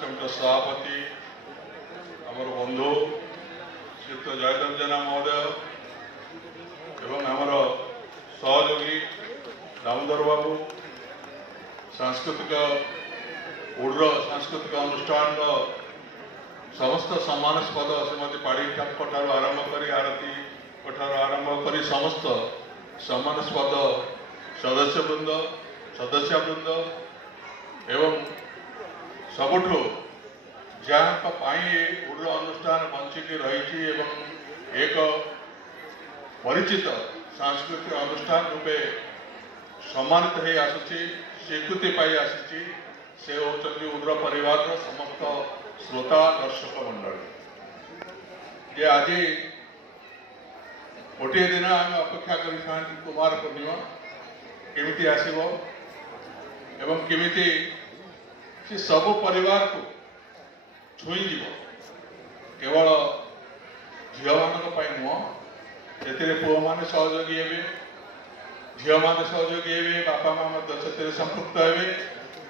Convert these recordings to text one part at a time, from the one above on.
कमिटर सभापति आमर बंधु श्रीयुक्त जयदेव जेना महोदय एवं आमर सहयोगी दामोदर बाबू सांस्कृतिक उड्र सांस्कृतिक अनुष्ठान समस्त सम्मानस्पद श्रीमती पाड़ी ठाकुर आरंभ कर आरती आरंभ कर समस्त सम्मानस्पद सदस्य वृंद एवं सबुठु जहाँ उड्र अनुष्ठान बंचिकी रही एक परिचित सांस्कृतिक अनुष्ठान रूपे सम्मानित हो आसुची स्वीकृति पाई आसी से होती उड्र परिवार समस्त श्रोता दर्शक मंडल जे आज गोटे दिन आम अपेक्षा कर कुमार पूर्णिमा केमिति आसीबो एवं केमिति से सब परिवार को छुई केवल झील मान नुह से पुओ मैंने सहयोगी हे झील मैंने सहयोगी हे बापा माँ से संपृक्त हे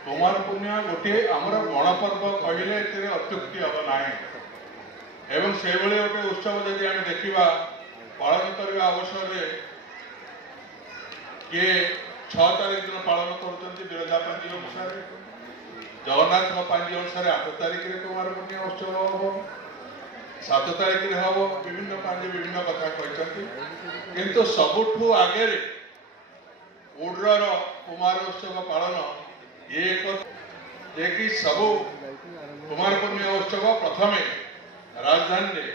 कुमार पूर्णिमा गोटे आमर गणपर्व कहले अत्युक्ति हम ना एवं से गोटे उत्सव जदि आम देखा पालन करने अवसर में किए 6 तारीख दिन पालन कर बिरजा पांजी अनुसार जगन्नाथ पांजी अनुसार 8 तारीख में कुमार पूर्णिमा उत्सव हम 7 तारीख में हम विभिन्न पांजी विभिन्न कथा कहते किंतु सबुठू आगे उड्रर कुमार उत्सव पालन ये एक कि सबू कुमार पूर्णिमा उत्सव प्रथम राजधानी में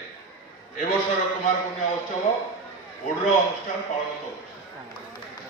ए वर्षर कुमार पूर्णिमा उत्सव उड्र अनुष्ठान पालन कर